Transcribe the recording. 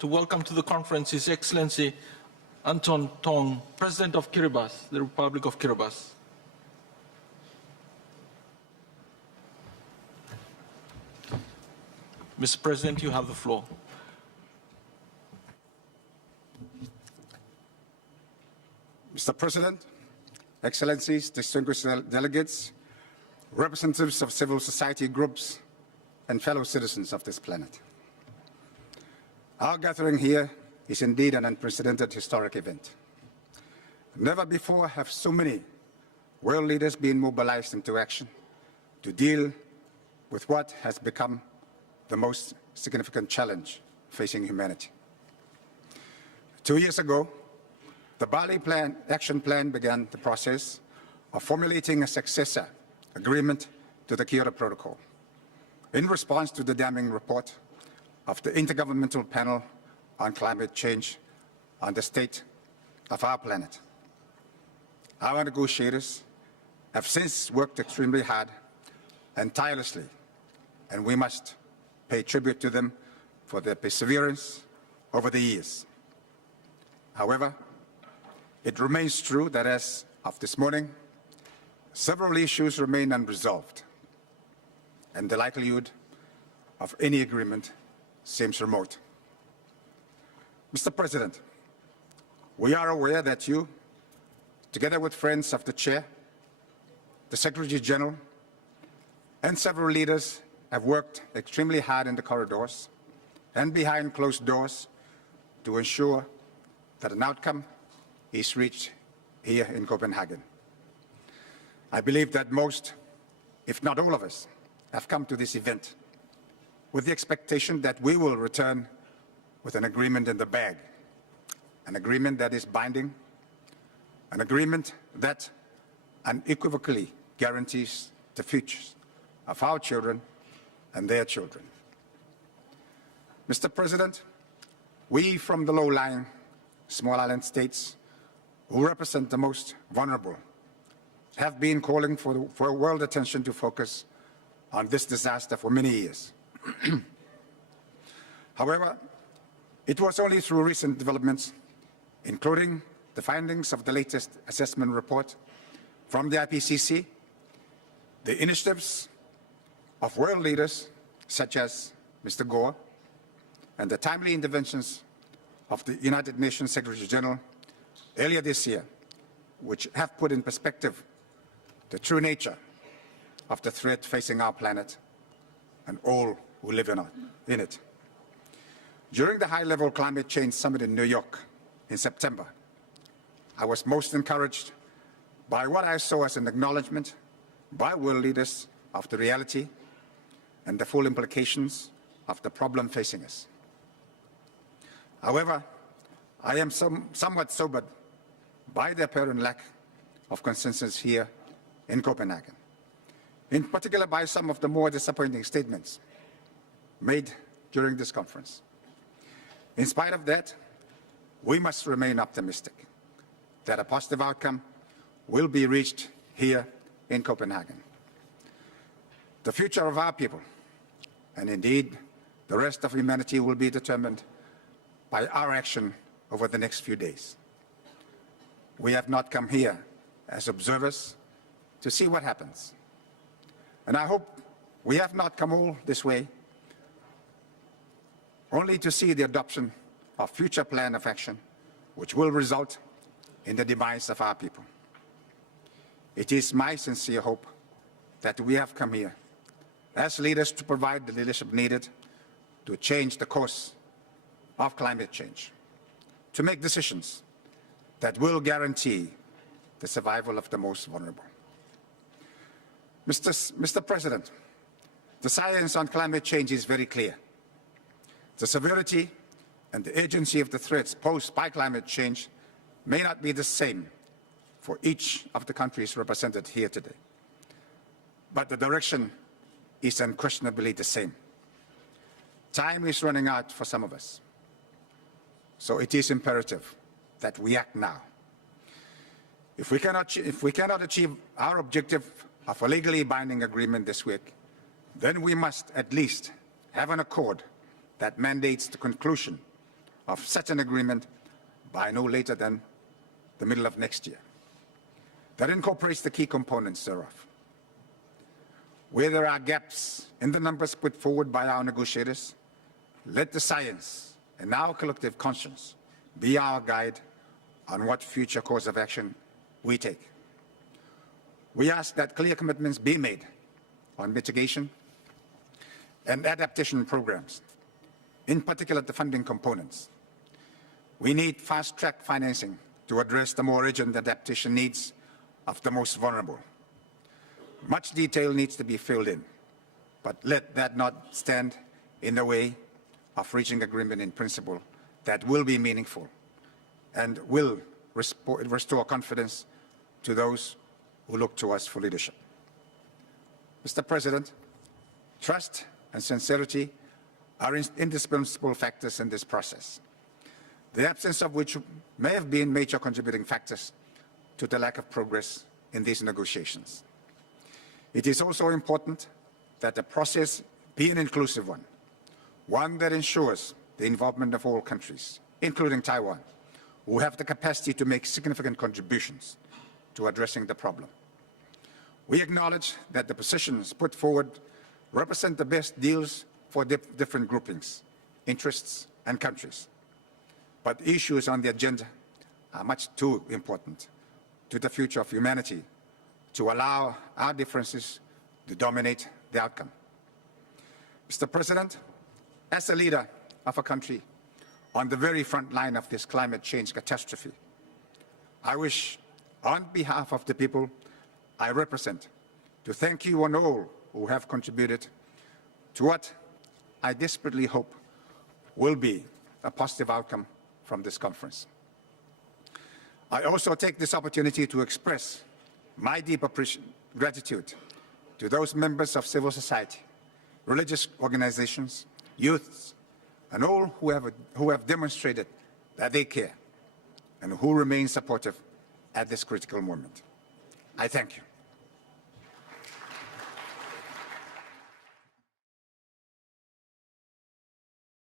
To welcome to the conference His Excellency Anton Tong, President of Kiribati, the Republic of Kiribati. Mr. President, you have the floor. Mr. President, Excellencies, distinguished delegates, representatives of civil society groups, and fellow citizens of this planet. Our gathering here is indeed an unprecedented historic event. Never before have so many world leaders been mobilized into action to deal with what has become the most significant challenge facing humanity. 2 years ago, the Bali Action Plan began the process of formulating a successor agreement to the Kyoto Protocol in response to the damning report of the Intergovernmental Panel on Climate Change on the state of our planet. Our negotiators have since worked extremely hard and tirelessly, and we must pay tribute to them for their perseverance over the years. However, it remains true that as of this morning, several issues remain unresolved, and the likelihood of any agreement seems remote. Mr. President, we are aware that you, together with friends of the Chair, the Secretary General, and several leaders have worked extremely hard in the corridors and behind closed doors to ensure that an outcome is reached here in Copenhagen. I believe that most, if not all of us, have come to this event with the expectation that we will return with an agreement in the bag, an agreement that is binding, an agreement that unequivocally guarantees the futures of our children and their children. Mr. President, we from the low-lying small island states who represent the most vulnerable have been calling for world attention to focus on this disaster for many years. However, it was only through recent developments, including the findings of the latest assessment report from the IPCC, the initiatives of world leaders such as Mr. Gore, and the timely interventions of the United Nations Secretary General earlier this year, which have put in perspective the true nature of the threat facing our planet and all who live in it. During the high-level climate change summit in New York in September, I was most encouraged by what I saw as an acknowledgement by world leaders of the reality and the full implications of the problem facing us. However, I am somewhat sobered by the apparent lack of consensus here in Copenhagen, in particular by some of the more disappointing statements made during this conference. In spite of that, we must remain optimistic that a positive outcome will be reached here in Copenhagen. The future of our people, and indeed the rest of humanity, will be determined by our action over the next few days. We have not come here as observers to see what happens. And I hope we have not come all this way only to see the adoption of future plan of action, which will result in the demise of our people. It is my sincere hope that we have come here as leaders to provide the leadership needed to change the course of climate change, to make decisions that will guarantee the survival of the most vulnerable. Mr. President, the science on climate change is very clear. The severity and the urgency of the threats posed by climate change may not be the same for each of the countries represented here today, but the direction is unquestionably the same. Time is running out for some of us, so it is imperative that we act now. If we cannot achieve our objective of a legally binding agreement this week, then we must at least have an accord that mandates the conclusion of such an agreement by no later than the middle of next year that incorporates the key components thereof. Where there are gaps in the numbers put forward by our negotiators, let the science and our collective conscience be our guide on what future course of action we take. We ask that clear commitments be made on mitigation and adaptation programs, in particular the funding components. We need fast-track financing to address the more urgent adaptation needs of the most vulnerable. Much detail needs to be filled in, but let that not stand in the way of reaching agreement in principle that will be meaningful and will restore confidence to those who look to us for leadership. Mr. President, trust and sincerity are indispensable factors in this process, the absence of which may have been major contributing factors to the lack of progress in these negotiations. It is also important that the process be an inclusive one that ensures the involvement of all countries, including Taiwan, who have the capacity to make significant contributions to addressing the problem. We acknowledge that the positions put forward represent the best deals for different groupings, interests, and countries. But issues on the agenda are much too important to the future of humanity to allow our differences to dominate the outcome. Mr. President, as a leader of a country on the very front line of this climate change catastrophe, I wish, on behalf of the people I represent, to thank you and all who have contributed to what I desperately hope will be a positive outcome from this conference. I also take this opportunity to express my deep gratitude to those members of civil society, religious organizations, youths, and all who have demonstrated that they care and who remain supportive at this critical moment. I thank you.